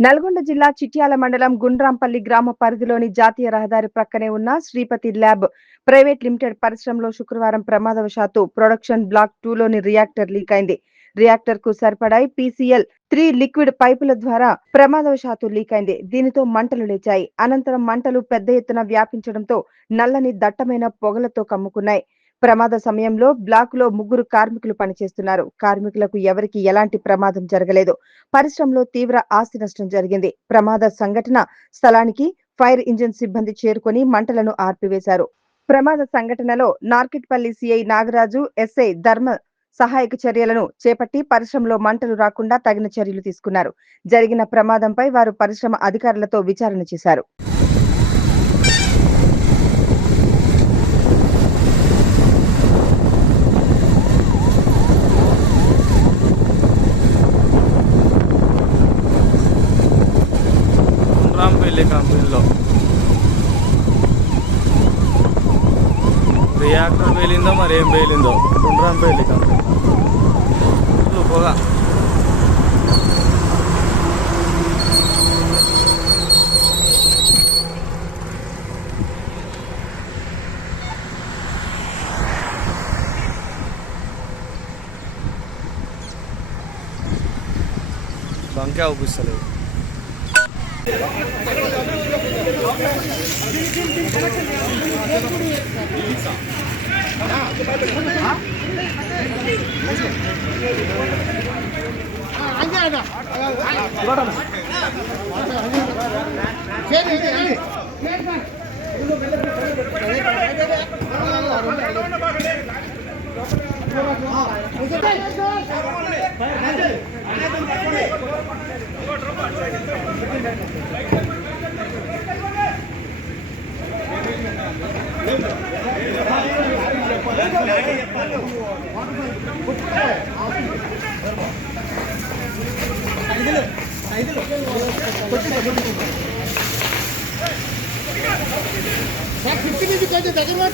నల్గొండ జిల్లా చిట్యాల మండలం గుండ్రాంపల్లి గ్రామ పరిధిలోని జాతీయ రహదారి ప్రక్కనే ఉన్న శ్రీపతి ల్యాబ్ ప్రైవేట్ లిమిటెడ్ పరిశ్రమలో శుక్రవారం ప్రమాదవశాత్తు ప్రొడక్షన్ బ్లాక్ 2లోని రియాక్టర్ లీక్ అయింది. రియాక్టర్ కు సరిపడాయి పీసీఎల్ 3 లిక్విడ్ పైపుల ద్వారా ప్రమాదవశాత్తు లీక్ అయింది. దీనితో మంటలు లేచాయి. అనంతరం మంటలు పెద్ద ఎత్తున వ్యాపించడంతో నల్లని దట్టమైన పొగలతో కమ్ముకున్నాయి. ప్రమాద సమయంలో బ్లాక్ లో 3 కార్మికులు పనిచేస్తున్నారు. కార్మికులకు ఎవరికీ ఎలాంటి ప్రమాదం జరగలేదు. పరిశ్రమలో తీవ్ర ఆస్తి నష్టం జరిగింది. ప్రమాద సంఘటన స్థలానికి ఫైర్ ఇంజిన్ సిబ్బంది చేరుకొని మంటలను ఆర్పివేశారు. ప్రమాద సంఘటనలో నార్కెట్పల్లి సీఐ నాగరాజు, ఎస్ఐ ధర్మ సహాయక చర్యలను చేపట్టి పరిశ్రమలో మంటలు రాకుండా తగిన చర్యలు తీసుకున్నారు. జరిగిన ప్రమాదంపై వారు పరిశ్రమ అధికారులతో విచారణ చేశారు. గుండ్రాంపల్లి కంపెనీలో రియాక్టర్ పేలిందో మరి ఏం పేలిందో. గుండ్రాంపల్లి కంపెనీ పొగ. బంకే అవుపిస్తలేదు.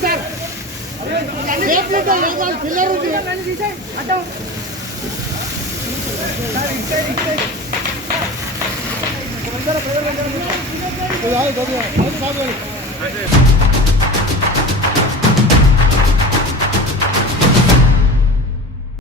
సార్